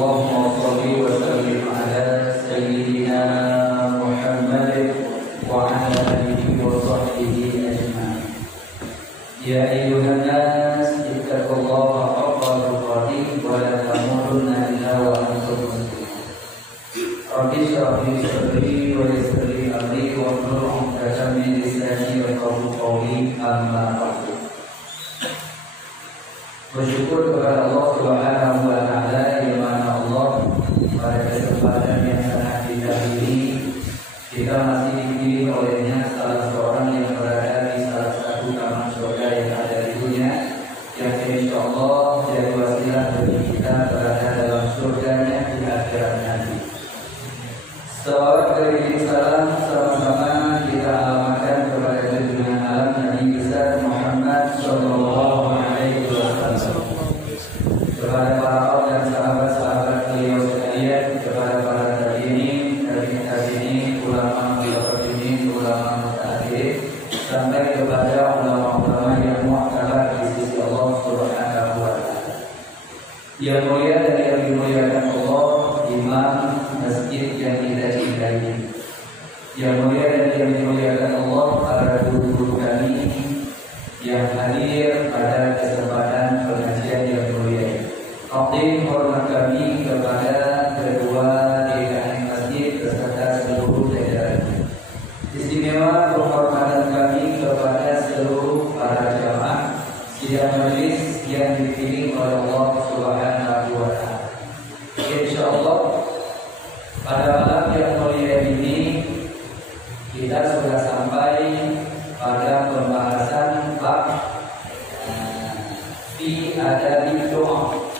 Allahumma shalli wa sallim ala sayyidina Muhammad wa ala alihi wa sahbihi ajma'in. Ya ayyuhan nas ittaqullaha haqqa tuqatih wa la tamutunna illa wa antum muslimun. Rabbi shrah li sadri wa yassir li amri wa hlul 'uqdatam min lisani yafqahu qawli, amma ba'du. Bersyukur kepada Allah Subhanahu wa Ta'ala, di mana Allah pada kesempatan yang sangat indah ini kita masih dipilih olehnya salah seorang yang berada di salah satu taman surga yang ada di dunia, yang insya Allah jadi wasilah bagi kita berada dalam surganya di akhirat nanti. Salawat dan salam sama-sama kita alamatkan kepada junjungan alam Nabi besar Muhammad Sallallahu Alaihi Wasallam, kepada para orang dan sahabat-sahabat beliau sekalian, kepada para tabi'in, ulama mutaqaddimin, ulama mutaakhirin, sampai kepada ulama-ulama yang mu'tabar di sisi Allah Subhanahu wa Ta'ala. Yang mulia dan yang dimuliakan Allah, imam masjid yang kita cintai. Yang mulia dan yang dimuliakan Allah, para guru-guru kami yang hadir pada kesempatan pengajian yang mulia. Takdim hormat kami kepada kedua DKM masjid beserta seluruh jajarannya. Istimewa penghormatan kami kepada seluruh para jamaah sidang majelis yang dipilih oleh Allah Subhanahu wa Ta'ala. Insyaallah pada malam yang mulia ini kita sudah sampai pada pembahasan bab fi adabi doa.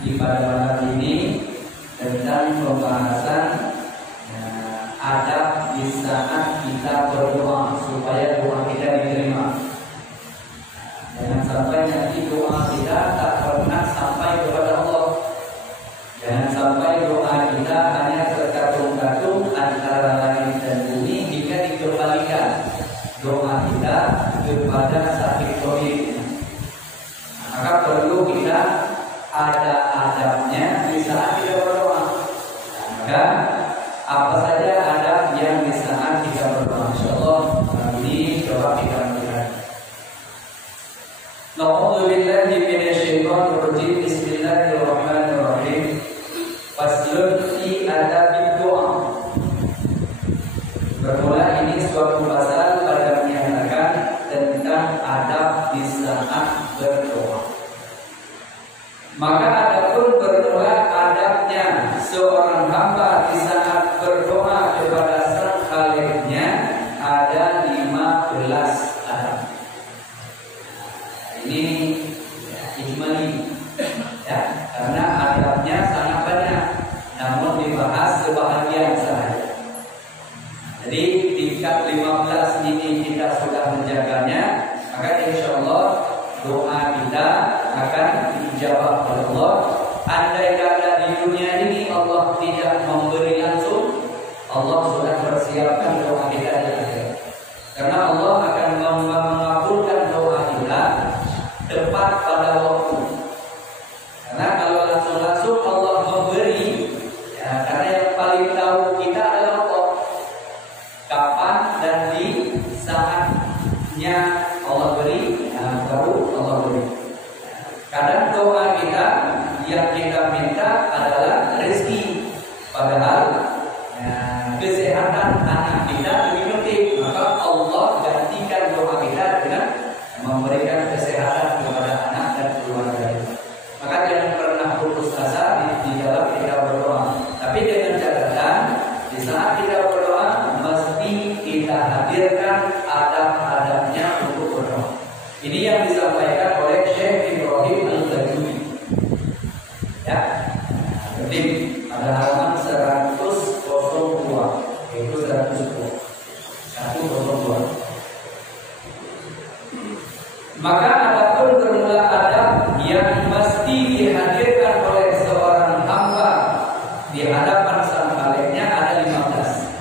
Di pada malam ini tentang pembahasan adab di saat kita berdoa supaya doa kita diterima. Jangan sampai nanti doa kita tak pernah sampai kepada Allah. Jangan sampai doa kita hanya terkatung-katung antara langit dan bumi hingga dikembalikan doa kita kepada sakit tauhid. Maka perlu kita ada adabnya di saat kita berdoa. Maka apa saja adab yang di saat kita berdoa, insyaallah ini coba kita lihat. Na'udzubillahi minasyaitonir rajim. Bismillahirrahmanirrahim. Faslun fi adabid doa. Bermula ini suatu pasal pada menyatakan tentang adab di saat berdoa. Maka adapun berdoa adabnya seorang hamba di saat berdoa kepada sang Khaliqnya ada 15 adab. Ini ijmali ya, karena adabnya sangat banyak, namun dibahas sebahagian saja. Jadi tingkat 15 ini kita sudah menjaganya, maka insyaallah doa kita akan dijawab oleh Allah. Andai kata di dunia ini Allah tidak memberi langsung, Allah sudah persiapkan doa kita di akhirat. Karena Allah akan mengabulkan doa kita tepat pada waktu. Karena kalau langsung Allah memberi, ya, karena yang paling tahu kita adalah Allah. Kapan dan di saatnya Allah beri, baru Allah beri. Kadang doa kita yang kita minta adalah rezeki, padahal kesehatan anak kita lebih penting. Maka Allah gantikan doa kita dengan memberikan kesehatan kepada anak dan keluarga kita. Maka jangan pernah putus asa di dalam kita berdoa. Tapi dengan catatan, di saat kita berdoa mesti kita hadirkan adab-adabnya untuk berdoa. Ini yang disampaikan oleh Syekh Ibrahim Al-Bajuri. Ya, penting pada halaman 102, yaitu 102. Maka adapun bermula adab yang mesti dihadirkan oleh seorang hamba di hadapan sang Khaliqnya ada 15.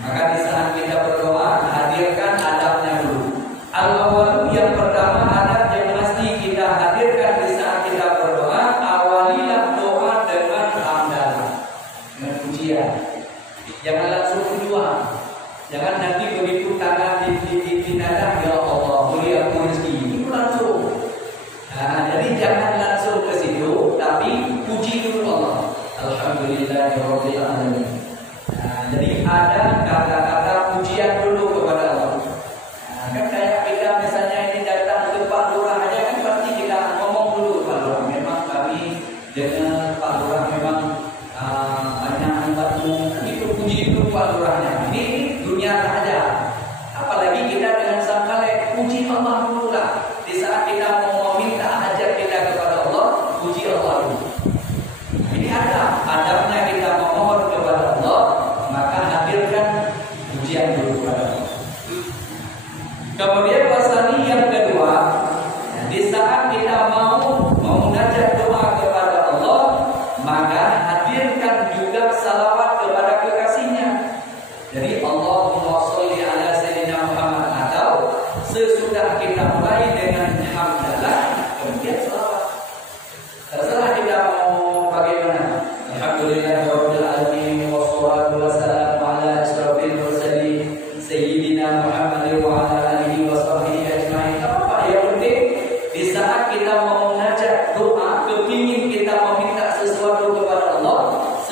Maka di saat kita berdoa hadirkan adabnya dulu. Al-awwal yang pertama adab yang mesti kita hadirkan di saat kita berdoa, awalilah doa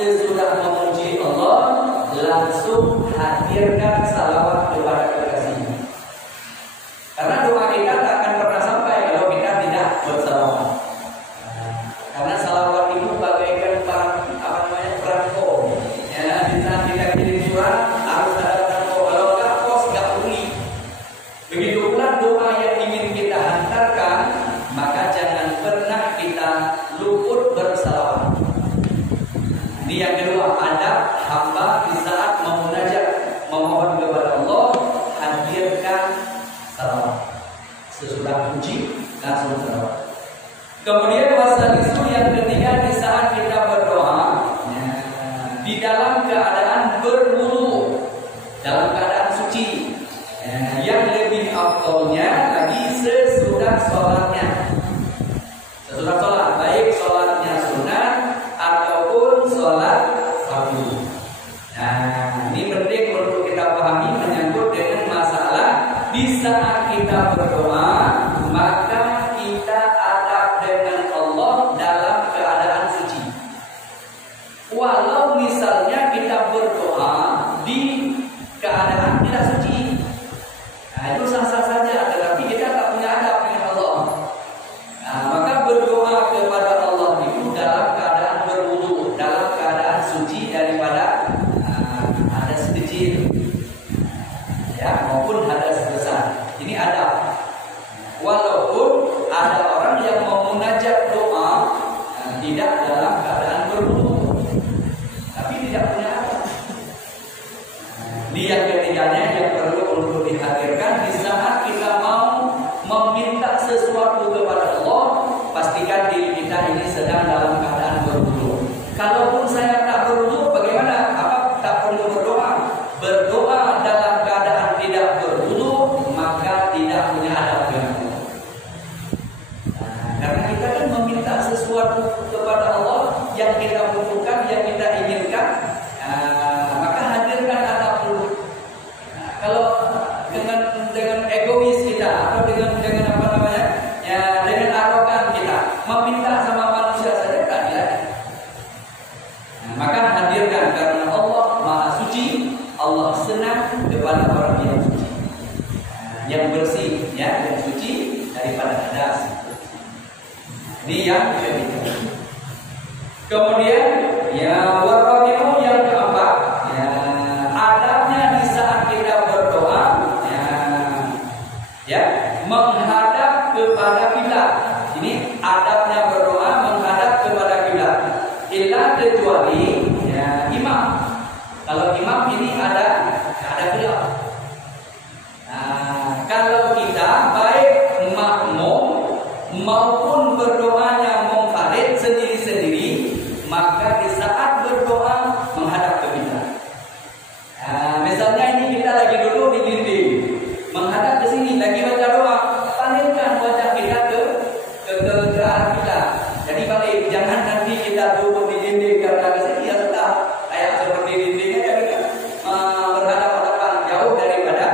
sesudah memuji Allah langsung hadirkan salawat kepada kekasihnya. Karena doa kita tak akan pernah sampai kalau kita tidak bersalawat. Karena salawat itu bagaikan perangko. Ya, di saat kita kirim surat harus ada perangko. Kalau enggak pos enggak bunyi. Begitu pula doa yang ingin kita hantarkan, maka jangan pernah kita luput bersalawat. Ini yang kedua, adab hamba di saat memunajat, memohon kepada Allah, hadirkan salawat. Sesudah puji langsung salawat. Kemudian wasalisu yang ketiga, di saat kita berdoa di dalam keadaan berwudu, dalam keadaan suci, yang lebih afdolnya lagi sesudah sholatnya. Sesudah sholat, baik sholatnya sunat ataupun sholat fardu. Nah, ini penting untuk kita pahami menyangkut dengan masalah di saat kita berdoa, maka kita adab dengan Allah dalam keadaan suci. Walau misalnya kita berdoa di keadaan tidak suci, nah, itu sah-sah saja, tetapi kita tak punya adab dengan Allah. Nah, maka berdoa kepada Allah itu dalam keadaan berwudu, dalam keadaan suci daripada hadas kecil, ya, maupun hadas besar. Ini adab. Walaupun ada orang yang mau munajat doa tidak dalam keadaan berwudu, tapi tidak punya adab. Ini yang ketiganya yang perlu untuk dihadirkan di saat kita mau meminta sesuatu kepada Allah, pastikan diri kita ini sedang dalam keadaan berwudu. Kalaupun saya tak berwudu, bagaimana? Apa tak perlu berdoa? Berdoa dalam keadaan tidak berwudu, maka tidak punya adab dengan Allah. Karena kita kan meminta sesuatu kepada Allah yang kita butuhkan, yang kita inginkan, maka hadirkan adab dulu. Kalau dengan egois kita atau dengan apa namanya, ya, dengan arogan kita meminta sama manusia saja tak dilakukan. Maka hadirkan, karena Allah Maha Suci, Allah senang kepada orang yang suci, yang bersih, ya, yang suci daripada hadas. Ini yang ketiga. Kemudian ya warabi'u yang keempat, ya, adabnya di saat kita berdoa, ya, menghadap kepada kiblat. Ini adabnya berdoa menghadap kepada kiblat. Illa kecuali ya, imam. Kalau imam ini ada kiblat. Nah, kalau kita baik makmum maupun berdoanya munfarid sendiri-sendiri, maka di saat berdoa menghadap ke kiblat. Nah, misalnya ini kita lagi duduk di dinding, menghadap ke sini lagi baca doa, palingkan wajah kita ke arah kiblat. Jadi balik, jangan nanti kita duduk di dinding karena ke sini ya sudah kayak seperti dindingnya, jadi berhadapan jauh daripada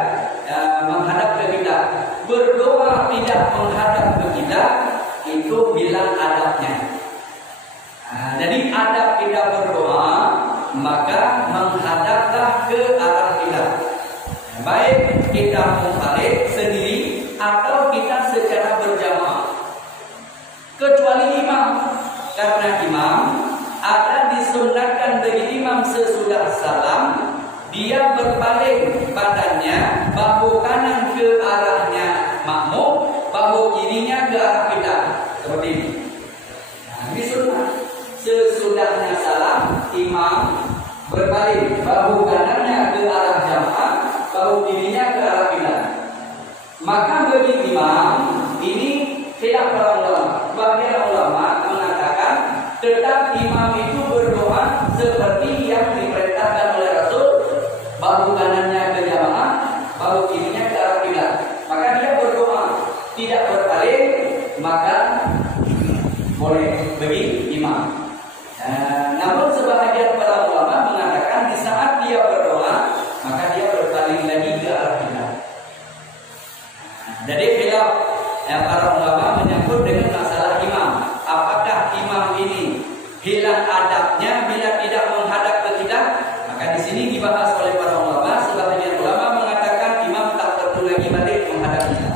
menghadap ke kiblat. Berdoa tidak menghadap ke kiblat itu bilang adabnya. Jadi adab kita berdoa, maka menghadaplah ke arah kiblat. Baik kita munfarid sendiri atau kita secara berjamaah. Kecuali imam, karena imam ada disunatkan bagi imam sesudah salam dia berpaling badannya, bahu kanan ke arahnya makmum, bahu kirinya ke arah kiblat, seperti ini. Nah, ini sunnah. Sesudahnya salam, imam berpaling, bahu kanannya ke arah jamaah, bahu kirinya ke arah kiblat. Maka bagi imam ini khilaf para ulama. Sebagian ulama mengatakan tetap imam itu berdoa seperti yang diperintahkan oleh Rasul, bahu kanannya ke jamaah, bahu kirinya ke arah kiblat. Maka dia berdoa tidak berpaling, maka boleh bagi imam. Namun sebagian para ulama mengatakan di saat dia berdoa, maka dia berpaling lagi ke arah kiblat. Jadi khilaf para ulama menyangkut dengan masalah imam. Apakah imam ini hilang adabnya bila tidak sini dibahas oleh para ulama. Sebagian ulama mengatakan imam tak perlu lagi balik menghadapnya.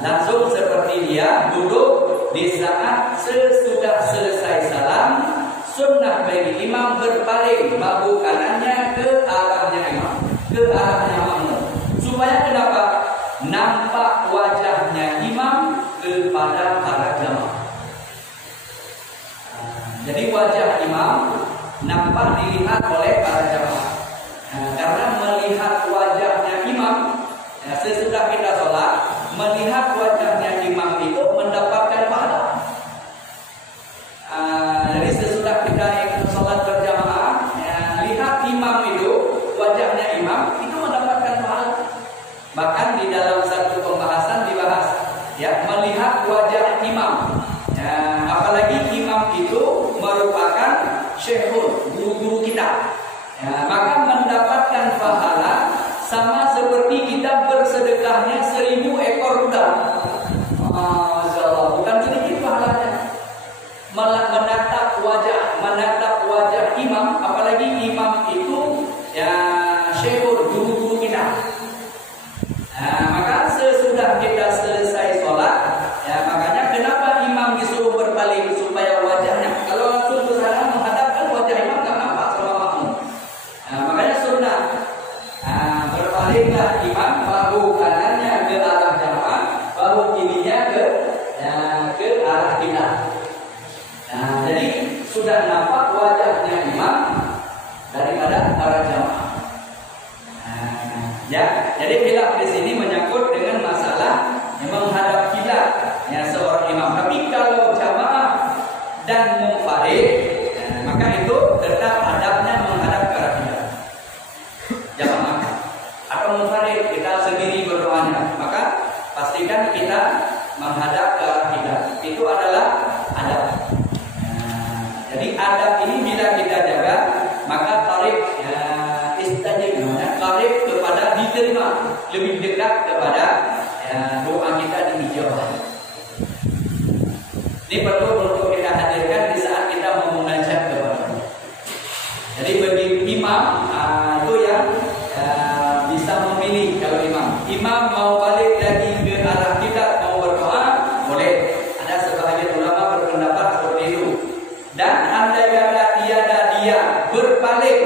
Langsung seperti dia duduk di saat sesudah selesai salam. Sunnah bagi imam berpaling bahu kanannya ke arahnya imam, ke arahnya makmum. Supaya kenapa? Nampak wajahnya imam kepada para jamaah. Jadi wajah imam nampak dilihat oleh para jamaah. Karena melihat wajahnya imam, sesudah kita sholat, melihat wajahnya imam itu mendapatkan pahala. Jadi sesudah kita sholat berjamaah, lihat imam itu, wajahnya imam itu mendapatkan pahala. Bahkan di dalam satu pembahasan dibahas, ya, melihat wajah imam. Apalagi imam itu merupakan syekhul, guru-guru kita. Maka mendapatkan pahala sama seperti kita bersedekahnya 1000 ekor kuda. Masya Allah, bukan sedikit pahalanya. Menatap wajah imam, apalagi imam itu ya syekhul, guru-guru kita. Maka sesudah kita selesai sholat, ya makanya kenapa imam disuruh berpaling supaya wajahnya, kalau langsung ke sana menghadapkan wajah imam nggak nampak sama makmum. Makanya sunnah berpalinglah imam, bahu kanannya ke arah jamaah, bahu kirinya ke arah kita. Jadi sudah nampak wajahnya imam daripada para jamaah. Ya, jadi khilaf di sini menyangkut dengan masalah yang menghadap kiblat ya seorang imam. Tapi kalau jamaah dan munfarid, maka itu tetap adabnya menghadap ke arah kiblat. Jamaah atau munfarid kita sendiri berdoanya, maka pastikan kita menghadap ke arah kiblat. Itu adalah adab. Jadi adab ini bila kita jaga, maka tarif tarif kepada diterima, lebih dekat kepada doa kita diijabah. Ini perlu untuk kita hadirkan di saat kita mau munajat kepada Allah. Jadi bagi imam itu yang bisa memilih. Kalau imam mau balik lagi ke arah kiblat, mau berdoa, boleh. Ada sebahagian ulama berpendapat seperti itu. Dan andai kata tiada dia berpaling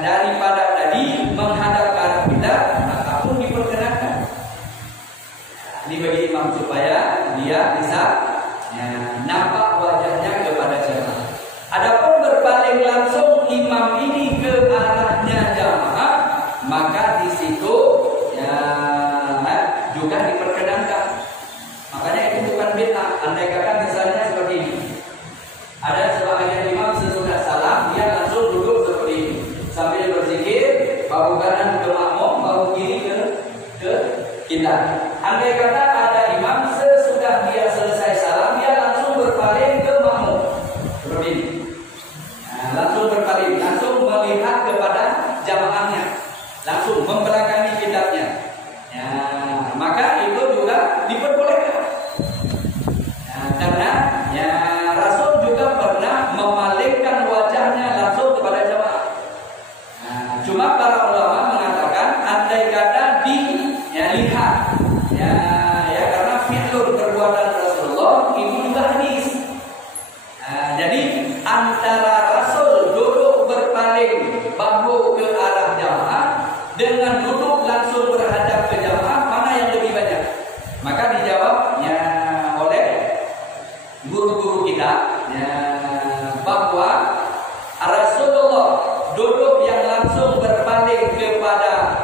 daripada tadi menghadap ke arah kiblat, maka pun diperkenankan. Ini bagi imam supaya dia bisa nampak wajahnya kepada jamaah. Adapun berpaling langsung imam ini ke arahnya jamaah, maka di situ juga diperkenankan. Makanya itu bukan bid'ah. Andai kata misalnya seperti ini, ada sebagian imam sesudah salam dia langsung duduk seperti ini sambil berzikir, bahu kanan ke makmum, bahu kiri ke kita. Andai kata ada imam sesudah dia selesai salam dia langsung berpaling ke makmum seperti ini. Langsung berpaling, langsung melihat kepada jamaahnya, langsung membelakangi kiblatnya. Maka itu juga diperbolehkan. Karena Rasul juga pernah memalingkan wajahnya langsung kepada jamaah. Cuma para ulama mengatakan andai kata dilihat karena fi'lun perbuatan Rasulullah itu juga hadis. Jadi antara Rasul duduk berpaling bahu ke arah jamaah dengan duduk langsung berhadap ke jamaah, mana yang lebih banyak? Maka dijawabnya oleh guru-guru kita bahwa Rasulullah duduk yang langsung berpaling kepada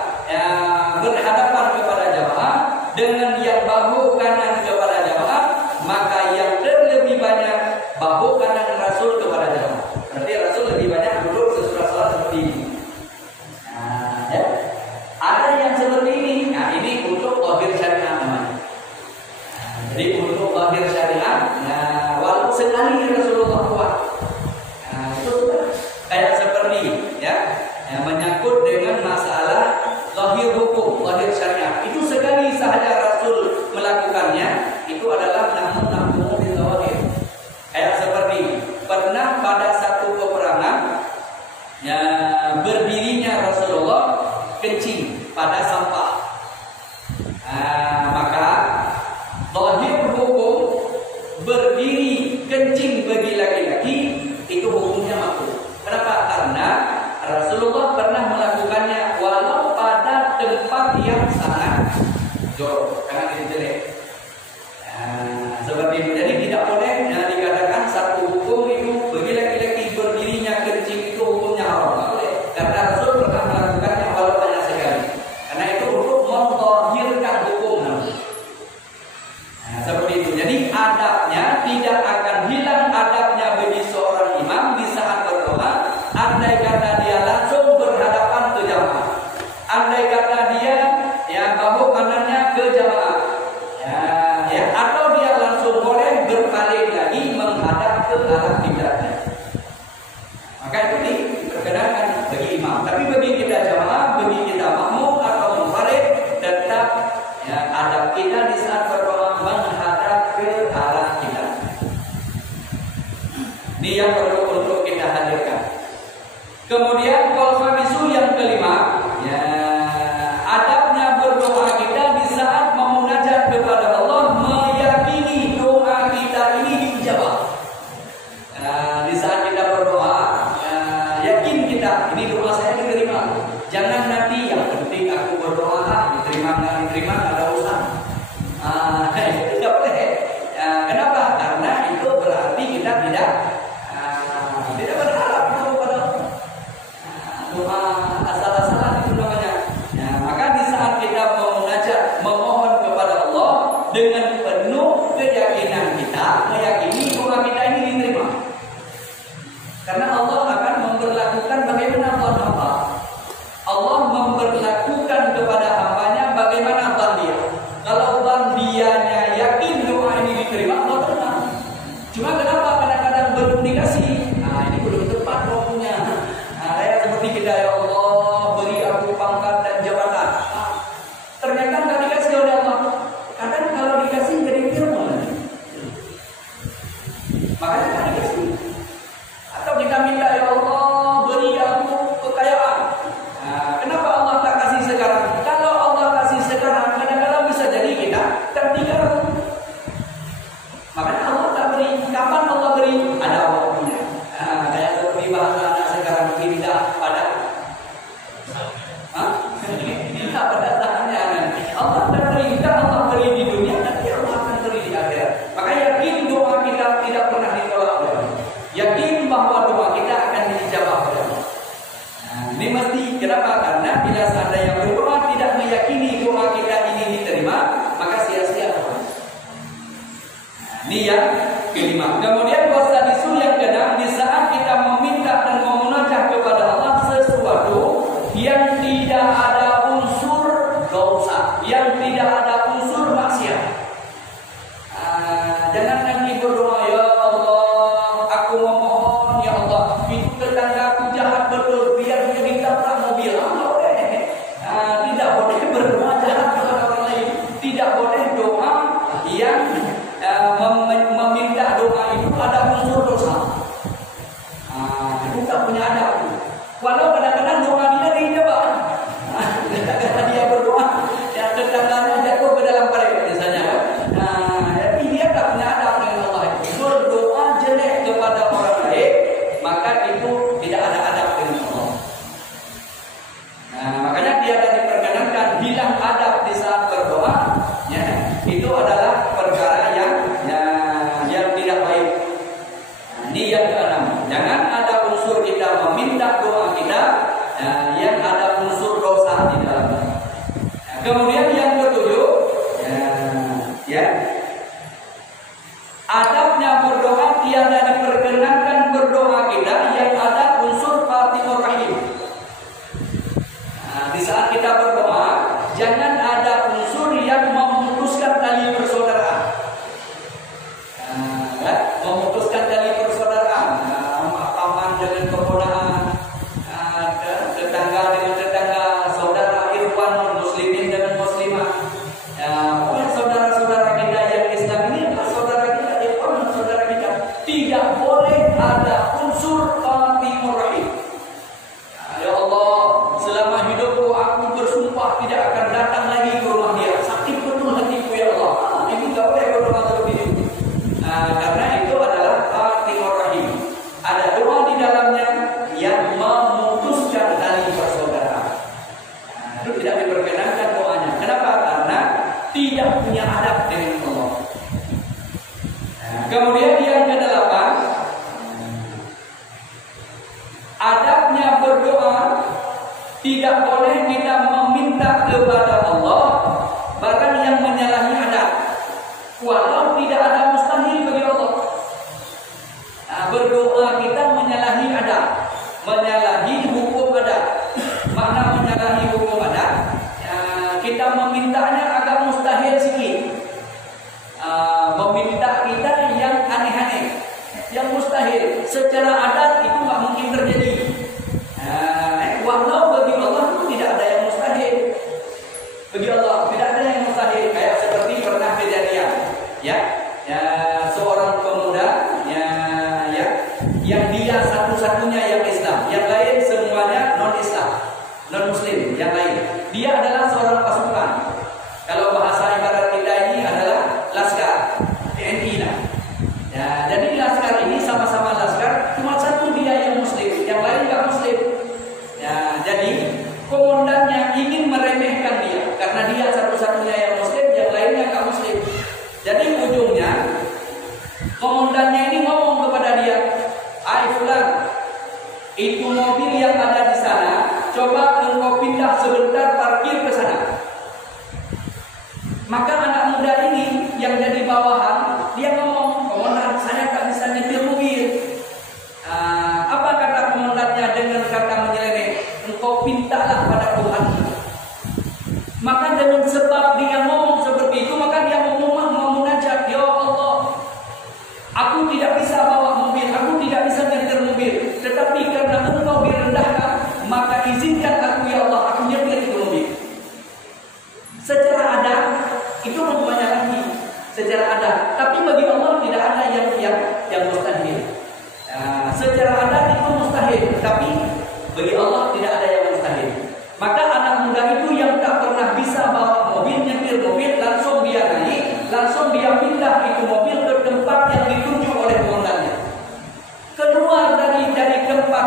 berhadapan kepada jamaah dengan yang bahu kanan kepada jamaah, maka yang terlebih banyak bahu kanan Rasul kepada jamaah. Berarti Rasul lebih banyak duduk sesudah sholat seperti ini. Ada yang seperti ini. Ini untuk zahir syariat namanya. Jadi untuk zahir syariat, walau sekali Rasulullah buat, itu sudah kayak seperti menyangkut dengan masalah zahir hukum, zahir syariat. Itu sekali sahaja Rasul melakukannya, itu adalah namun di zahir. Kayak seperti pernah pada satu peperangan tidak akan hilang adabnya bagi seorang imam di saat berdoa, andai kata dia langsung berhadapan ke jamaah, andai kata dia bahu kanannya ke jamaah, atau dia langsung boleh berpaling lagi menghadap ke arah kiblatnya. Maka itu diperkenankan bagi imam. Tapi bagi kita jamaah, bagi kita makmum atau munfarid, tetap adab kita di saat berdoa menghadap ke arah kiblat. Ini yang perlu untuk kita hadirkan. Kemudian kol-khamisu yang kelima, adabnya berdoa kita di saat memunajat kepada Allah, meyakini doa kita ini dijawab. Di saat kita berdoa, yakin kita ini doa saya diterima. Jangan nanti yang penting aku berdoa diterima nggak diterima ada urusan. Itu tidak boleh. Kenapa? Karena itu berarti kita tidak berharap kepada doa asal-asalan itu namanya. Maka di saat kita memunajat, memohon kepada Allah dengan penuh keyakinan kita, meyakini doa kita ini diterima. Karena Allah akan memperlakukan bagaimana hamba. Allah memperlakukan kepada hambanya bagaimana hamba dia. Kalau bandianya yakin doa ini diterima, Allah tenang. Cuma kenapa kadang-kadang belum dikasih? Ini belum tepat waktunya. Kayak seperti kita, ya Allah beri aku pangkat dan jabatan. Ternyata nggak dikasih oleh Allah. Kadang kalau dikasih jadi firman. Makanya nggak dikasih. Atau kita minta, ya Allah beri aku kekayaan. Kenapa Allah tak kasih sekarang? Kalau Allah kasih sekarang, kadang-kadang bisa jadi kita tertinggal. Makanya Allah tak beri. Kapan Allah beri? Ada waktunya. Kayak seperti bahasa anak sekarang ini tidak pada. Tidak pada saatnya. Allah tak beri. Kita Allah beri di dunia, nanti Allah akan beri di akhirat. Maka yakin doa kita tidak pernah ditolak oleh Allah. Yakin bahwa doa kita akan dijawab oleh Allah. Ini mesti. Kenapa? Karena bila seandainya yang berdoa tidak meyakini doa kita ini diterima, maka sia-sia doa. Ini yang kelima. Kemudian wasadisu yang keenam, di saat kita meminta dan memunajat kepada Allah sesuatu yang tidak ada unsur dosa, yang tidak ada unsur maksiat. Jangan nanti berdoa, ya Allah, aku memohon, ya Allah, itu tetanggaku jahat betul, biar dia ditabrak mobil. Tidak boleh berdoa jahat kepada orang lain. Tidak boleh doa yang meminta doa itu ada unsur dosa. Itu tak punya adab. Walau kadang-kadang doa dia dijawab. Kadang-kadang dia berdoa, ya tetangganya jatuh ke dalam parit misalnya. Jadi dia tak punya adab dengan Allah. Berdoa jelek kepada orang lain, maka itu tidak ada adab dengan Allah. Makanya dia tadi diperkenankan hilang adab di saat berdoa. Itu adalah perkara yang tidak baik. Ini yang keenam. Jangan ada unsur kita meminta doa kita yang ada unsur dosa di dalamnya. Kemudian yang ketujuh, adabnya berdoa tiada diperkenankan berdoa kita yang ada unsur Fatimur Rahim. Di saat kita berdoa, jangan ada unsur yang memutuskan tali persaudaraan. Memutuskan tali persaudaraan, paman dengan keponakan, tetangga dengan tetangga, saudara ikhwan muslimin dengan muslimah. Saudara-saudara kita yang Islam ini adalah saudara kita, ikhwan saudara kita. Tidak boleh ada unsur Fatimur Rahim. Ya Allah, selama hidupku aku bersumpah tidak akan datang lagi ke rumah dia. Sakit betul hatiku, ya Allah. Ini tidak boleh berdoa seperti itu. Karena itu adalah Fatimur Rahim. Ada doa di dalamnya yang memutuskan tali persaudaraan. Itu tidak diperkenankan doanya. Kenapa? Karena tidak punya adab dengan Allah. Kemudian yang kedelapan, adabnya berdoa tidak boleh kita meminta kepada Allah barang yang menyalahi adab. Walau tidak ada mustahil bagi Allah. berdoa kita menyalahi adat, menyalahi hukum adat. Makna menyalahi hukum adat, kita memintanya agak mustahil sikit. Meminta kita yang aneh-aneh, yang mustahil. Secara adat itu nggak mungkin terjadi. Walau bagi Allah itu tidak ada yang mustahil. Bagi Allah tidak ada yang mustahil. Kayak seperti pernah kejadian, ya seorang pemuda, yang dia satu-satunya yang Islam, yang lain semuanya non-Islam, non-Muslim, yang lain. Dia adalah seorang pasukan. Kalau bahasa ibarat kita ini adalah laskar, TNI lah. Jadi laskar ini sama-sama laskar, cuma satu dia yang Muslim, yang lain nggak Muslim. Jadi komandannya ingin meremehkan dia karena dia satu-satunya yang Muslim, yang lainnya nggak Muslim. Jadi ujungnya komandannya ini ngomong kepada dia, fulan, itu mobil yang ada di sana, coba engkau pindah sebentar, parkir ke sana. Maka anak muda ini yang jadi bawahan, dia ngomong, komandan, saya tak bisa nyetir mobil. Apa kata komandannya dengan kata menyeleweng? Engkau pintalah pada Tuhan. Maka dengan sebab dia ngomong seperti itu, maka dia memunajat, ya Allah, aku tidak bisa bawa mobil, aku tidak bisa nyetir mobil, tetapi karena engkau direndahkan, maka izinkan aku, ya Allah, aku nyetir itu mobil. Secara adat itu menyalahi secara adat, tapi bagi Allah tidak ada yang mustahil. Secara adat itu mustahil, tapi bagi Allah tidak ada yang mustahil. Maka anak muda itu yang tak pernah bisa bawa mobil, nyetir mobil, langsung dia naik, langsung dia pindah itu mobil ke tempat yang ditunjuk oleh komandannya. Keluar dari tempat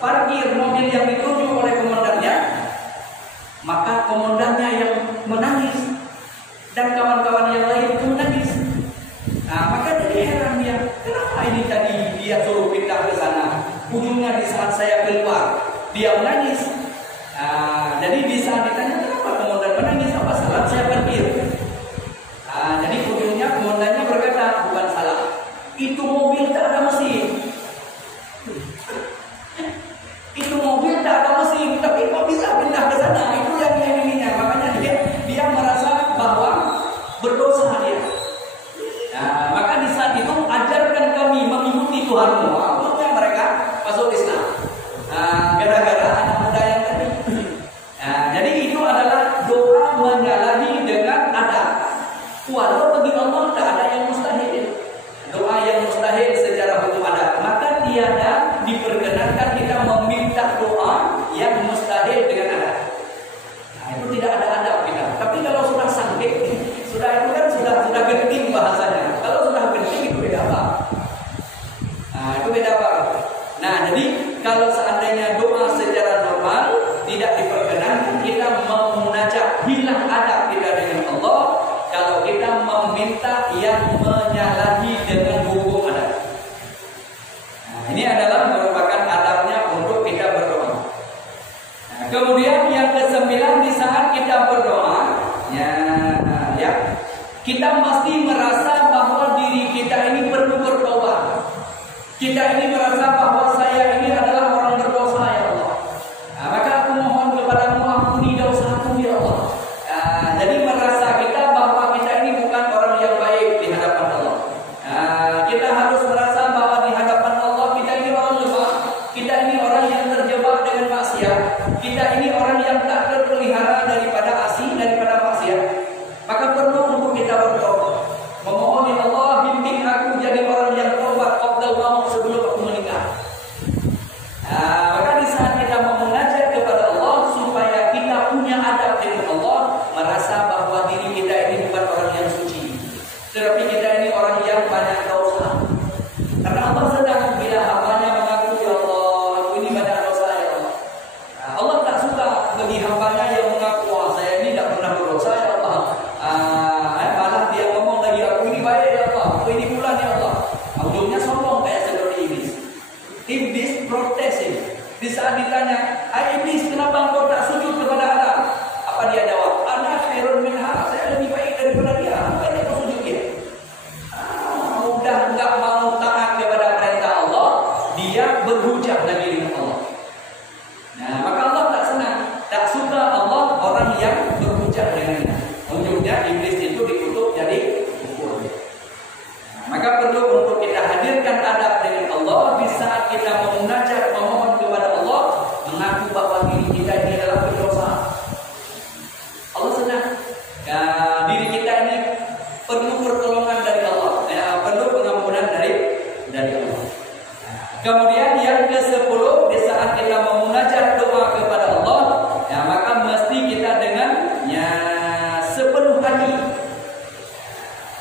parkir mobil yang ditunjuk oleh komandannya, maka komandannya yang menangis dan kawan-kawan yang lain itu menangis. Maka jadi heran dia, kenapa ini tadi dia suruh pindah ke sana, ujungnya di saat saya keluar dia menangis. Jadi di saat ditanya kenapa komandan menangis, apa salah saya parkir. Jadi ujungnya komandannya berkata, bukan salah, itu mobil tak ada mesin. Itu mobil tak ada mesin, tapi kok bisa pindah ke sana? Itu yang ininya. Makanya dia merasa bahwa berdosa dia. Maka di saat itu ajarkan kami mengikuti Tuhanmu. Akhirnya mereka masuk Islam. Gara-gara anak muda yang tadi. Jadi itu adalah doa menyalahi dengan adat. Walau bagi Allah tak ada yang mustahil. Doa yang mustahil secara hukum adat, maka tiada diperkenankan kita meminta doa yang mustahil dengan adat. Itu tidak ada adab kita. Tapi kalau sudah sangkik, sudah itu kan sudah genting bahasanya. Kalau sudah genting itu beda apa? Itu beda apa? Jadi kalau seandainya doa secara normal tidak diperkenankan kita memunajat, hilang adab kita dengan Allah kalau kita meminta yang menyalahi dengan hukum adat. Ini adalah merupakan adabnya untuk kita berdoa. Kemudian yang ke-9, di saat kita berdoa, kita mesti merasa bahwa diri kita ini perlu bertobat. Kita ini merasa bahwa saya ini adalah orang berdosa, ya Allah. Maka aku mohon kepadamu, ampuni dosaku, ya Allah. Jadi merasa kita bahwa kita ini bukan orang yang baik di hadapan Allah. Kita harus merasa bahwa di hadapan Allah kita ini orang lemah. Kita ini orang yang terjebak dengan maksiat. Kita ini orang yang tak terpelihara daripada maksiat. Maka perlu untuk kita berdoa, memohon ya Allah, bimbing aku jadi orang yang taubat qabla maut, sebelum aku meninggal. Maka di saat kita memunajat kepada Allah supaya kita punya adab dengan Allah, merasa bahwa diri kita ini bukan orang yang suci, tetapi kita ini orang yang banyak dosa. Karena Allah sedang bila hambanya mengaku, ya Allah, aku ini banyak dosa, ya Allah. Allah tak suka bagi hambanya yang mengaku, saya ini tidak pernah berdosa, ya Allah. Malah dia ngomong lagi, aku ini baik, ya Allah, aku ini bulan, ya Allah. Ujungnya sombong kayak seperti iblis. Iblis protes ini. Di saat ditanya, iblis, kenapa engkau tak sujud kepada Allah? Apa dia jawab? Ana khairun minha, saya lebih baik daripada dia. Apa yang kau sujud dia? Udah enggak mau taat kepada perintah Allah, berhujah lagi dengan Allah. Nah, maka Allah tak senang, tak suka Allah orang yang berhujah dengannya. Ujungnya iblis itu dikutuk jadi kufur. Nah, maka perlu untuk kita hadirkan adab dengan Allah di saat kita memunajat, memohon kepada Allah, mengaku bahwa diri kita ini adalah berdosa. Allah senang. Ya, diri kita ini perlu pertolongan dari Allah, perlu pengampunan dari Allah. Kemudian yang ke-10, di saat kita memunajat doa kepada Allah, ya, maka mesti kita dengan sepenuh hati.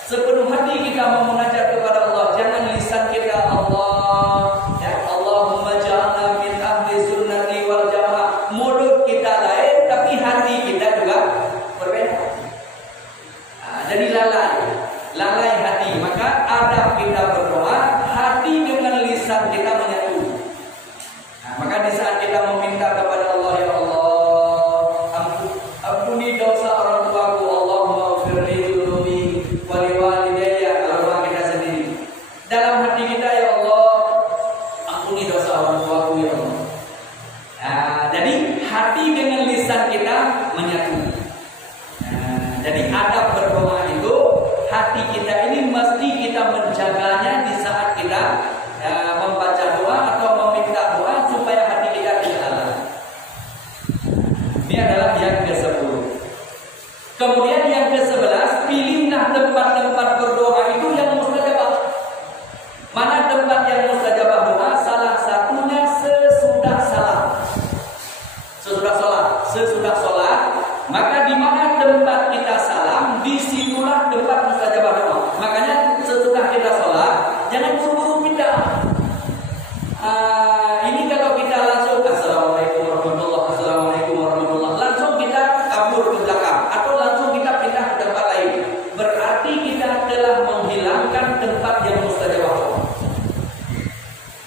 Sepenuh hati kita memunajat kepada Allah. Jangan lisan kita Allah, ya Allahumma ja'alna min ahli sunnati wal jamaah. Mulut kita lain tapi hati kita juga berbeda. Jadi lalai hati. Maka adab kita berdoa, hati dengan lisan kita menyatu. Nah, maka di saat kita meminta kepada Allah, ya Allah, ampuni dosa orang tuaku, Allahumma ghfirli dzunubi wa liwalidayya. Kalau doa kita sendiri, dalam hati kita, ya Allah, ampuni dosa orang tuaku, ya Allah. Nah, jadi hati dengan lisan kita menyatu. Nah, jadi adab berdoa itu, hati kita ini mesti kita menjaganya di saat kita membaca doa atau meminta doa supaya hati kita tidak lalai. Ini adalah yang ke-10. Kemudian yang ke-11, pilihlah tempat-tempat berdoa itu yang mustajabah. Mana tempat yang mustajabah doa? Salah satunya sesudah salat. Sesudah salat, maka di mana tempat kita salam, disitulah tempat mustajabah doa. Makanya setelah kita salat, jangan buru-buru pindah. Ini kalau kita langsung assalamualaikum warahmatullah, langsung kita kabur ke belakang atau langsung kita pindah ke tempat lain, berarti kita telah menghilangkan tempat yang mustajabah doa.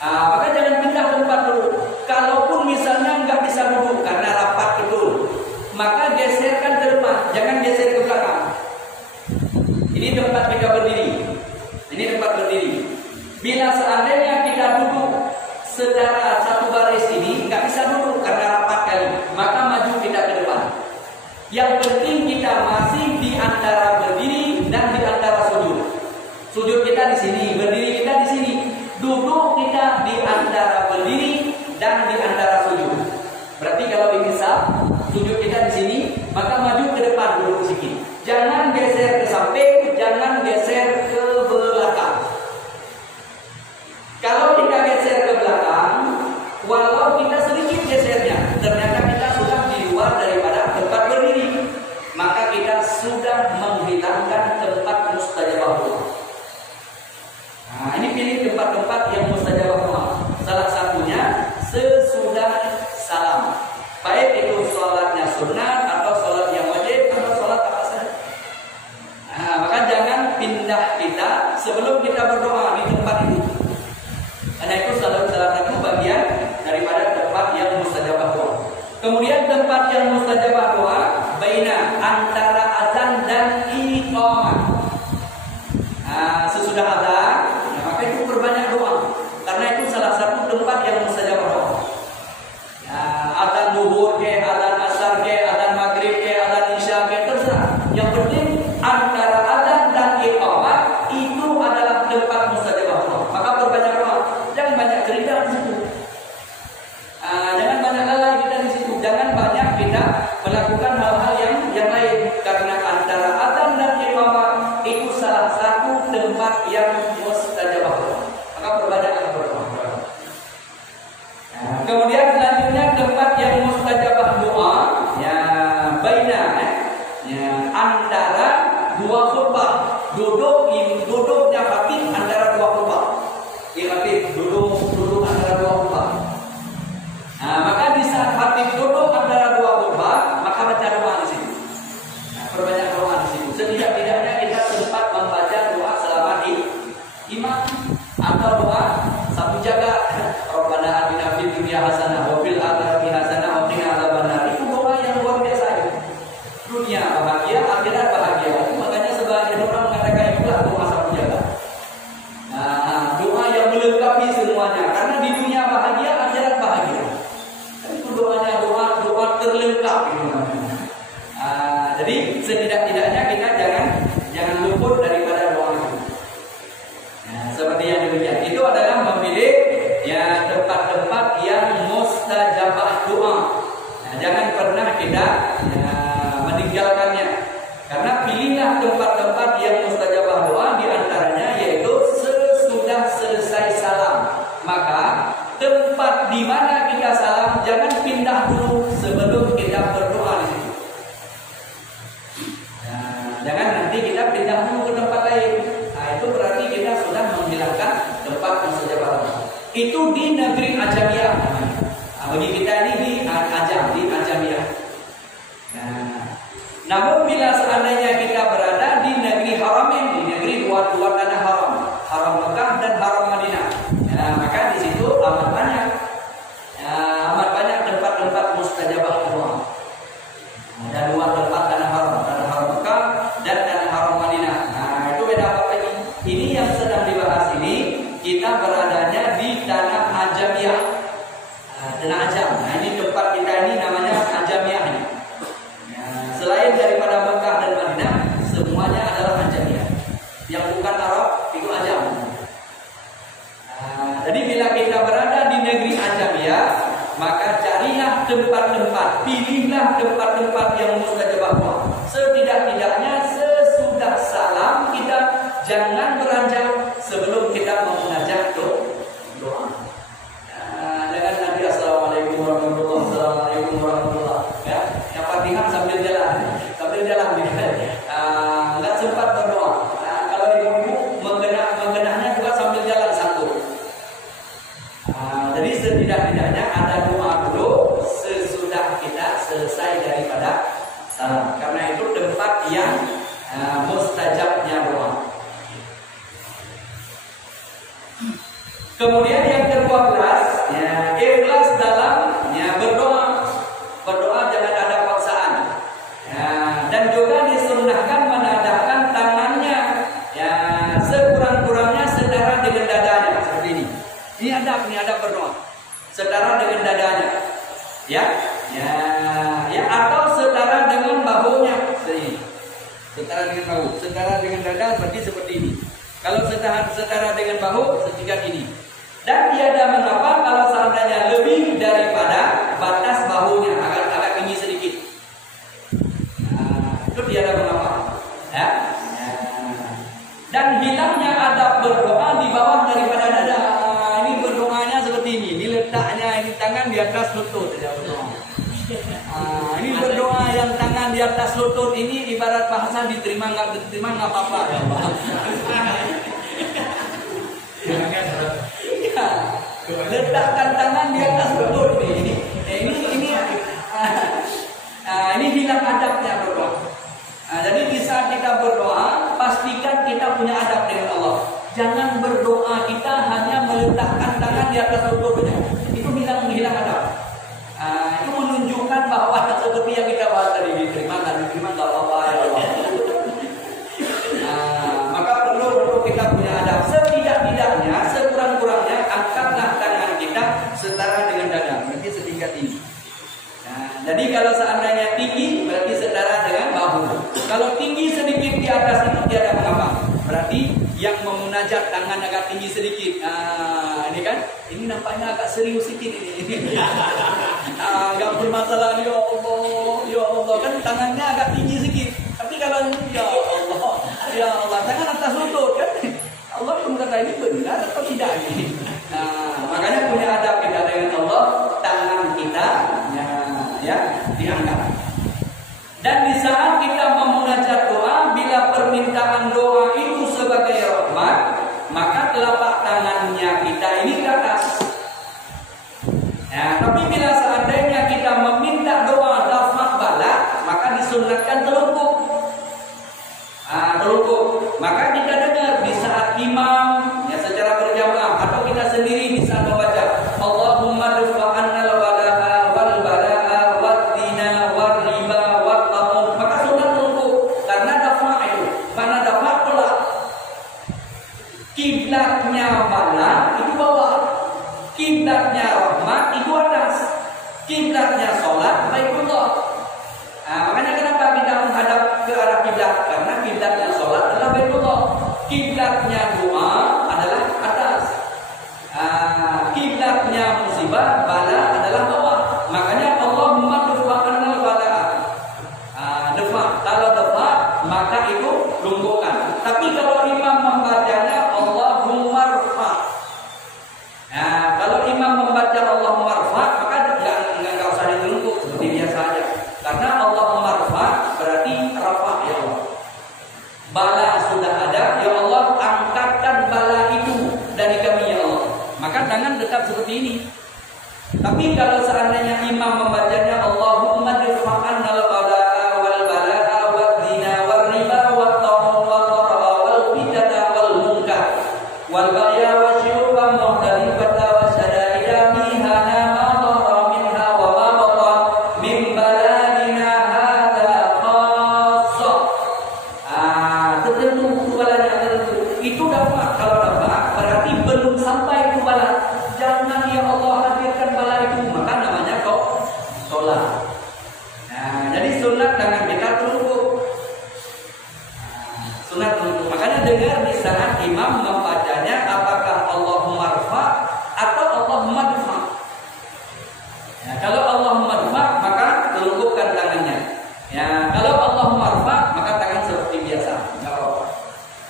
Maka jangan pindah tempat dulu. Kalaupun misalnya nggak bisa duduk karena rapat itu, maka geserkan ke depan, jangan geser ke belakang. Ini tempat kita berdiri. Bila seandainya kita duduk secara satu baris ini, nggak bisa duduk karena rapat kali, maka maju kita ke depan. Yang penting kita masih di antara berdiri dan di antara sujud. Sujud kita di sini, berdiri kita di sini, duduk kita di antara berdiri dan di antara sujud. Berarti kalau dimisal sujud kita di sini, maka maju ke depan dulu sedikit. Jangan geser ke samping, jangan geser ke belakang. Kalau kita geser ke belakang, walau kita sedikit gesernya, ternyata kita sudah di luar daripada tempat berdiri, maka kita sudah menghilangkan tempat mustajabah doa. Nah, ini pilih tempat-tempat yang mustajabah doa. Salah satunya sesudah salam, baik itu sholatnya sunat atau sholat yang wajib atau sholat apa saja. Nah, maka jangan pindah kita sebelum kita berdoa di tempat itu. Karena itu salah satu bagian daripada tempat yang mustajabah doa. Kemudian tempat yang mustajabah doa baina antara azan dan iqamah. Sesudah azan, maka itu perbanyak doa. Karena itu salah satu tempat yang mustajabah doa. Azan zuhur ke, azan asar ke, azan maghrib ke, azan isya ke, terserah. Yang penting antara azan dan iqamah itu adalah tempat mustajabah doa. Maka perbanyak doa. Jangan banyak cerita di situ. Jangan banyak lalai kita di situ. Jangan banyak kita melakukan hal-hal yang lain. Karena antara azan dan iqamah itu salah satu tempat yang mustajabah doa. Maka perbanyaklah berdoa. Kemudian selanjutnya tempat yang mustajabah doa baina antara dua khutbah. Duduknya khatib antara dua khutbah. Khatib duduk antara dua khutbah. Maka di saat khatib duduk antara dua khutbah, maka baca doa di situ. Perbanyak doa di situ. Setidak-tidaknya kita sempat membaca doa selama imam atau doa sapu jaga. Rabbana atina fid dunya hasanah wa fil akhirati hasanah wa qina adzabannar. Itu doa yang luar biasa ya. Dunia bahagia, akhirat bahagia. Makanya sebagian orang mengatakan itulah doa sapu jaga. Doa yang melengkapi semuanya. Karena di dunia bahagia kita meninggalkannya. Karena pilihlah tempat-tempat yang mustajabah doa, diantaranya yaitu sesudah selesai salam. Maka tempat di mana kita salam jangan pindah dulu sebelum kita berdoa di situ. Jangan nanti kita pindah dulu ke tempat lain. Itu berarti kita sudah menghilangkan tempat mustajabah doa. Itu di negeri Ajamiyah. Bagi kita ini di Ajamiyah. Namun bila seandainya kita berada di negeri Haramain, di negeri dua tanah haram, Haram Mekah dan Haram Madinah, maka di situ amat banyak tempat-tempat mustajabah doa. Ada dua tempat tanah haram Mekah dan tanah haram Madinah. Itu beda apa lagi? Ini yang sedang dibahas ini, kita beradanya di tanah Ajamiyah, tanah Ajam. Ini tempat kita ini namanya Ajamiyah ini. Selain daripada Mekah dan Madinah, semuanya adalah Ajamiyah. Yang bukan Arab itu Ajam. Jadi bila kita berada di negeri Ajamiyah, maka carilah tempat-tempat, pilihlah tempat-tempat yang mustajabah doa. Setidak-tidaknya sesudah salam kita jangan beranjak sebelum kita memunajat doa. Dengan nanti assalamualaikum warahmatullahi wabarakatuh, assalamualaikum warahmatullahi wabarakatuh. Ya, yang Fatihah sambil jalan nggak sempat berdoa. Kalau ibu mengenahnya juga sambil jalan satu. Jadi setidak-tidaknya ada doa dulu sesudah kita selesai daripada salam. Karena itu tempat yang mustajabnya doa. Kemudian yang ke-12, ikhlas dalam berdoa. Berdoa jangan ada paksaan. Dan juga disunnahkan menadahkan tangannya sekurang-kurangnya setara dengan dadanya seperti ini. Ini adab berdoa. Setara dengan dadanya. Ya, atau setara dengan bahunya. Setara dengan bahu. Setara dengan dada berarti seperti ini. Kalau setara dengan bahu setingkat ini. Dan tiada mengapa kalau seandainya lebih daripada batas bahunya, agak tinggi sedikit. Itu tiada mengapa. Dan hilangnya adab berdoa di bawah daripada dada. Ini berdoanya seperti ini. Ini letaknya, ini tangan di atas lutut. Ini berdoa yang tangan di atas lutut ini ibarat bahasa diterima nggak apa-apa. Letakkan tangan di atas lutut ini hilang adabnya berdoa. Jadi di saat kita berdoa, pastikan kita punya adab dengan Allah. Jangan berdoa kita hanya meletakkan tangan di atas lututnya. Itu hilang adab. Itu menunjukkan bahwa seperti yang kita bahas tadi, diterima nggak apa-apa ya Allah. Maka perlu kita punya adab. Setidak-tidaknya, sekurang-kurangnya angkatlah tangan kita setara dengan dada, berarti setingkat ini. Jadi kalau seandainya tinggi, berarti setara dengan bahu. Kalau tinggi sedikit di atas itu tiada mengapa. Berarti yang memunajat tangan agak tinggi sedikit. Ini kan, ini nampaknya agak serius sedikit ini. Enggak bermasalah, ya Allah, kan tangannya agak tinggi sedikit. Tapi kalau ya Allah, tangan atas lutut kan. Allah pun kata ini benar atau tidak ini. Makanya punya adab kita dengan Allah, tangan kita diangkat. Dan di saat kita memunajat doa, bila permintaan doa itu sebagai rahmat, maka telapak tangannya kita ini ke atas. Tapi bila seandainya kita meminta doa lafaz bala, maka disunnahkan telungkup. Maka kita dengar di saat imam secara berjamaah atau kita sendiri di saat membaca Allahumma rifa'anna al-wala'a wal bala'a wad dina war riba wat tamum, maka sunnah telungkup karena dafa itu. Karena dafa pelak. Kiblatnya bala itu bawah. Kiblatnya rahmat itu atas. Kiblatnya salat baitullah. Makanya kenapa kita menghadap ke arah kiblat? Karena kiblatnya salat adalah baitullah. Kiblatnya doa adalah atas. Kiblatnya musibah bala adalah bawah. Makanya Allahumma rifa'anna al-bala'a. tetap seperti ini. Tapi kalau seandainya imam membacanya Allahumma dirfa'an al-qada'a wal bala'a wal zina wal riba wal tawar wal fitnah wal munkar wal bagya wa syuba muhtalifata wa syada'ida mihana ma dhara minha wa ma batan min baladina hadha khassa. Tertentu balanya tertentu. Itu dapat. Kalau dapat berarti belum sampai itu bala. Jangan ya Allah hadirkan bala itu, maka namanya kok sholat. Nah, jadi sunat tangan kita terlungkup. Sunat terlungkup. Makanya dengar di saat imam membacanya apakah Allahumma rfa atau Allahumma dfa. Ya, kalau Allahumma dfa maka terlungkupkan tangannya. Ya, kalau Allahumma rfa maka tangan seperti biasa, enggak apa-apa.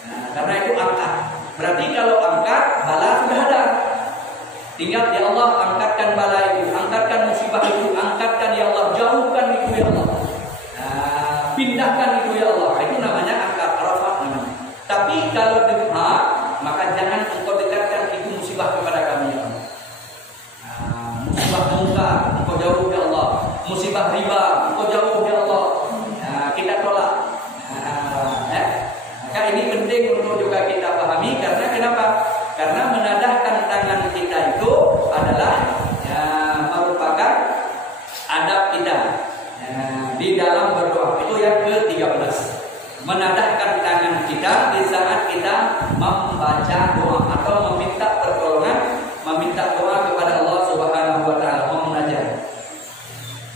Nah, karena itu angkat. Berarti kalau angkat bala sudah ada. Tinggal ya Allah angkatkan bala itu, angkatkan musibah itu, angkatkan ya Allah, jauhkan itu ya Allah. Pindahkan itu ya Allah. Itu namanya angkat, rafa namanya. Tapi kalau dfa maka jangan engkau dekatkan itu musibah kepada kami ya Allah. Musibah munkar engkau jauh ya Allah. Musibah riba engkau jauh ya Allah. Kita tolak. Maka ini penting untuk juga kita pahami. Karena kenapa? Karena menadahkan tangan kita itu adalah merupakan adab kita di dalam berdoa. Itu yang ke-13. Menadahkan tangan kita di saat kita membaca doa atau meminta pertolongan, meminta doa kepada Allah Subhanahu wa taala, memunajat.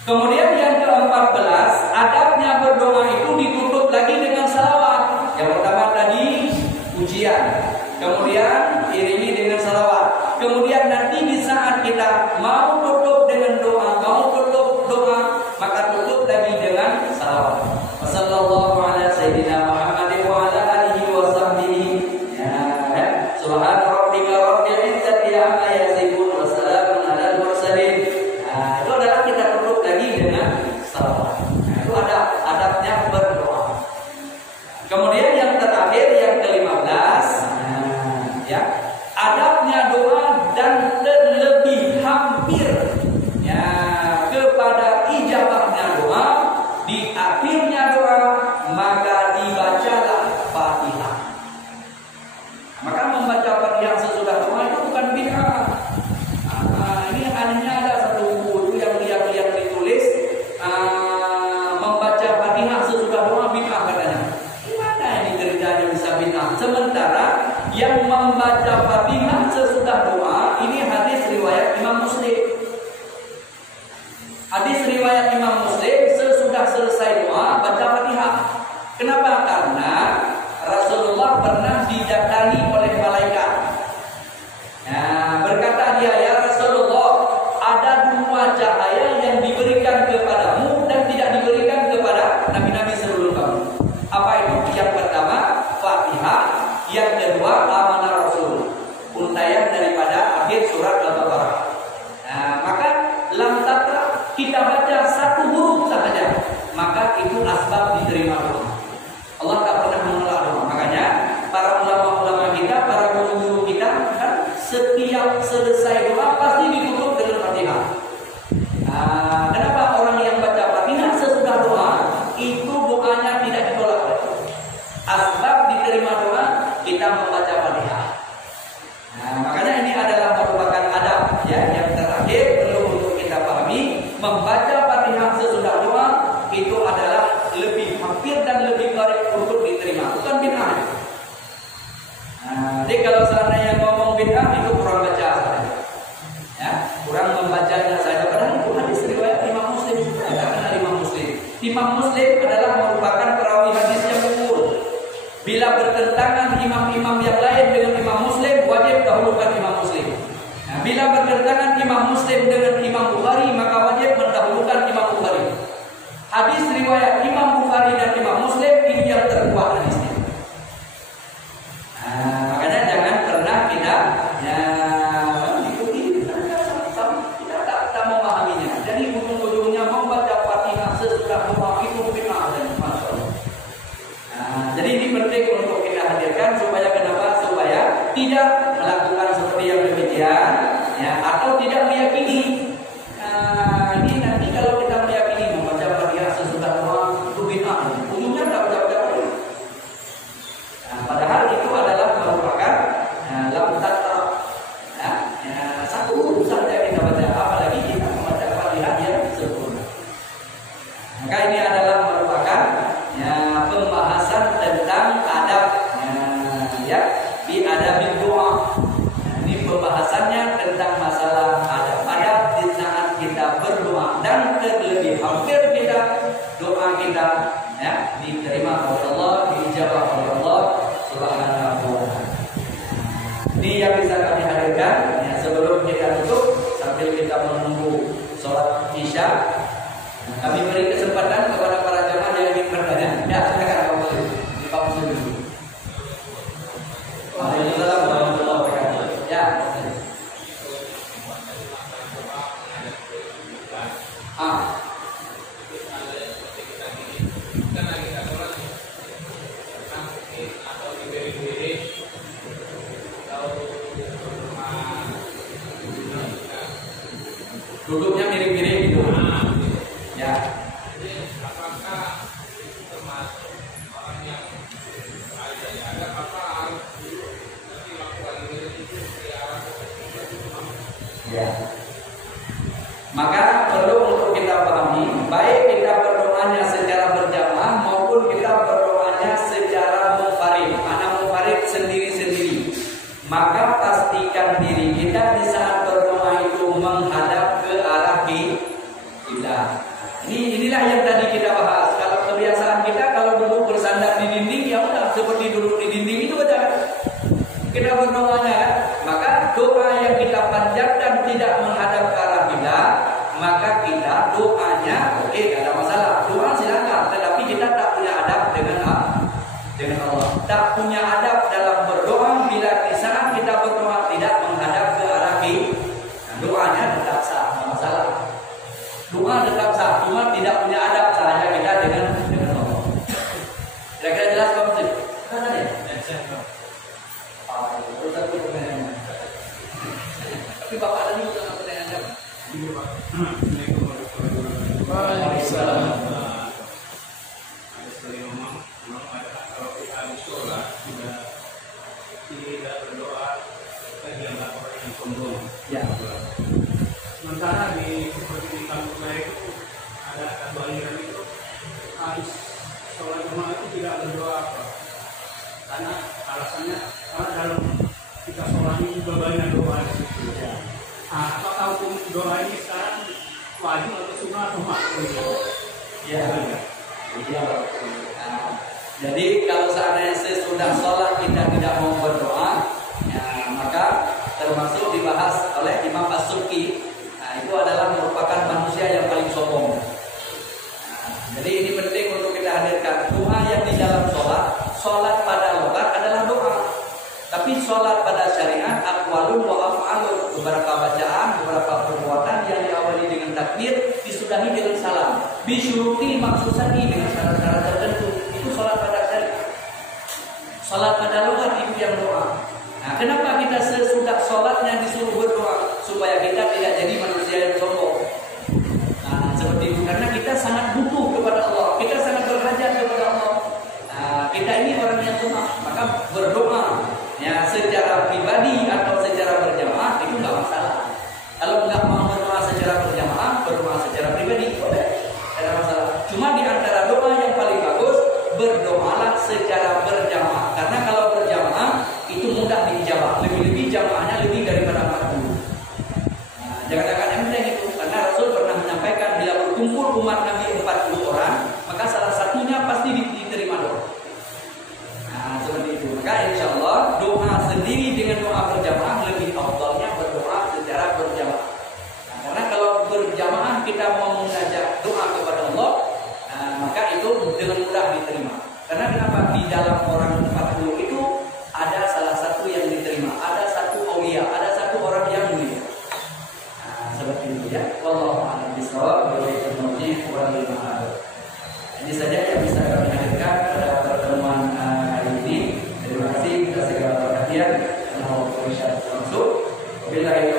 Kemudian yang ke-14, adabnya berdoa itu ditutup lagi dengan salawat. Yang pertama tadi pujian, kemudian iringi dengan salawat. Kemudian nanti di saat kita mau tutup dengan doa, mau tutup doa, maka tutup lagi dengan salawat. Wassallallahu ala sayyidina Muhammadin wa ala alihi wa sahbihi. Subhana rabbika rabbil izzati amma yasifun wa salamun alal mursalin. Itu adalah kita tutup lagi dengan salawat. Itu ada adabnya berdoa. Kemudian yang terakhir yang ke-15, ya, adabnya doa dan terlebih hampir ya kepada ijabahnya doa, di akhirnya doa maka dibacalah Fatihah. Maka membaca Fatihah sesudah doa itu bukan bid'ah. Ini hanya ada satu buku yang ditulis membaca Fatihah sesudah doa bid'ah katanya. Gimana ini ceritanya bisa bid'ah? Sementara yang membaca Fatihah sesudah doa ini hadis riwayat Imam Muslim. Hadis riwayat Imam Muslim sesudah selesai doa baca Fatihah. Kenapa? Karena Rasulullah pernah didatangi oleh malaikat. Nah, berkata dia, ya Rasulullah, ada dua cahaya yang diberikan kepadamu dan tidak diberikan kepada nabi-nabi sebelum kamu. Apa itu? Yang pertama Fatihah, yang kedua amanah Rasul, untaian daripada akhir surat Al-Baqarah. Nah, maka lam taqra kita baca satu huruf saja, maka itu asbab diterima doa. Allah tak pernah menolak doa. Makanya para ulama-ulama kita, para guru-guru kita kan setiap selesai doa pasti ditutup dengan Fatihah. Kenapa orang yang baca Fatihah sesudah doa itu doanya tidak ditolak? Asbab diterima doa kita membaca Fatihah. Makanya ini adalah merupakan adab ya yang terakhir perlu untuk kita pahami. Membaca Fatihah sesudah doa itu adalah lebih hampir dan lebih korek untuk diterima, bukan bid'ah. Jadi kalau seandainya ngomong bid'ah itu kurang baca saja, ya, kurang membacanya saja. Padahal itu hadis riwayat Imam Muslim, karena Imam Muslim. Imam Muslim adalah merupakan perawi hadis yang unggul. Bila bertentangan imam-imam yang lain dengan Imam Muslim, wajib dahulukan Imam Muslim. Bila bertentangan Imam Muslim dengan Imam Bukhari, maka wajib mendahulukan Imam Bukhari. Hadis riwayat Imam Bukhari dan Imam Muslim ini yang terkuat hadisnya. Makanya jangan pernah kita ikuti, kita tak memahaminya. Jadi ujung-ujungnya membaca Fatihah sesudah doa itu bid'ah dan masya Allah. Jadi ini penting untuk kita hadirkan supaya kenapa? Supaya tidak melakukan seperti yang demikian, ya, pembahasannya tentang masalah adab-adab di saat kita berdoa, dan terlebih hampir kita doa kita ya diterima oleh Allah, diijabah oleh Allah Subhanahu wa taala. Ini yang bisa kami hadirkan ya, sebelum kita tutup sambil kita menunggu sholat Isya. Kami beri kesempatan kepada para jemaah yang ingin bertanya. Ya, silakan Pak Muslim. Di Pak Muslim dulu. Waalaikumsalam warahmatullahi wabarakatuh. Ya. Duduknya miring-miring gitu. Ya. Apakah termasuk orang yang ada apa nanti lakukan itu di arah ya. Maka perlu untuk kita pahami, baik kita berdoanya secara berjamaah maupun kita berdoanya secara munfarid, mana munfarid sendiri-sendiri. Maka pastikan diri kita di saat berdoa itu menghadap ke arah kiblat. Inilah yang tadi kita bahas. Kalau kebiasaan kita kalau duduk bersandar di dinding, ya udah seperti duduk di dinding itu aja. Kita berdoanya, maka doa yang kita panjatkan tidak menghadap ke arah kiblat, maka kita doanya oke, tidak ada masalah. Doa silakan, tetapi kita tak punya adab dengan Allah. Tak punya adab dalam berdoa bila di saat kita berdoa tidak menghadap ke arah kiblat. Doanya tetap sah, tidak masalah. Doa tetap sah, cuma tidak punya adab saja kita dengan Allah. Kira-kira jelas Pak Muslim? Kan ada ya? Tapi Bapak tadi udah pertanyaan jawab. Iya Pak. Assalamualaikum warahmatullahi wabarakatuh. Waalaikumsalam. Ada sekali ngomong kalau kita habis sholat sudah tidak berdoa, kita dianggap orang yang sombong. Ya. Sementara seperti di kampung saya itu ada aliran itu harus sholat jemaah itu tidak berdoa apa, karena alasannya karena dalam kita sholat ini juga banyak doa di situ. Ya. Apakah hukum doa ini sekarang wajib atau sunnah atau makruh? Ya. Jadi kalau seandainya sesudah sholat kita tidak mau berdoa, ya, maka termasuk dibahas oleh Imam As-Subki. Itu adalah merupakan manusia yang paling sombong. Jadi ini penting untuk kita hadirkan. Doa yang di dalam sholat pada logat adalah doa. Tapi sholat pada syariat, aqwalun wa af'alun, beberapa bacaan, beberapa perbuatan yang diawali dengan takbir, disudahi dengan salam. Bisyuruti maksusani dengan syarat-syarat tertentu. Itu sholat pada syariat. Sholat pada logat itu yang doa. Nah, kenapa kita sesudah sholatnya disuruh berdoa? Supaya kita tidak jadi manusia yang sombong. Nah, seperti itu. Karena kita sangat butuh kepada Allah. Kita sangat berhajat kepada Allah. Nah, kita ini orang yang lemah. Maka berdoa ya secara pribadi atau secara berjamaah itu nggak masalah. Kalau nggak mau berdoa secara berjamaah, berdoa secara pribadi boleh, tidak ada masalah. Cuma di antara doa yang paling bagus, berdoalah secara berjamaah. Karena kalau berjamaah itu mudah diijabah. Lebih-lebih jamaahnya lebih daripada 40. Nah, jangan-jangan enteng itu. Karena Rasul pernah menyampaikan bila berkumpul umat Nabi 40 orang, maka salah satunya pasti diterima doa. Nah, seperti itu. Maka insya Allah doa sendiri dengan doa berjamaah lebih afdalnya berdoa secara berjamaah. Nah, karena kalau berjamaah kita mau mengajak doa kepada Allah, nah, maka itu dengan mudah diterima. Karena kenapa? Di dalam orang 40 itu ada salah satu yang diterima, ada satu aulia, ada satu orang yang mulia. Nah, seperti itu ya. Wallahu a'lam bishawab. Ini saja yang bisa kami hadirkan pada pertemuan hari ini. Terima kasih atas segala perhatian. Mau bersyukur. Wabillahi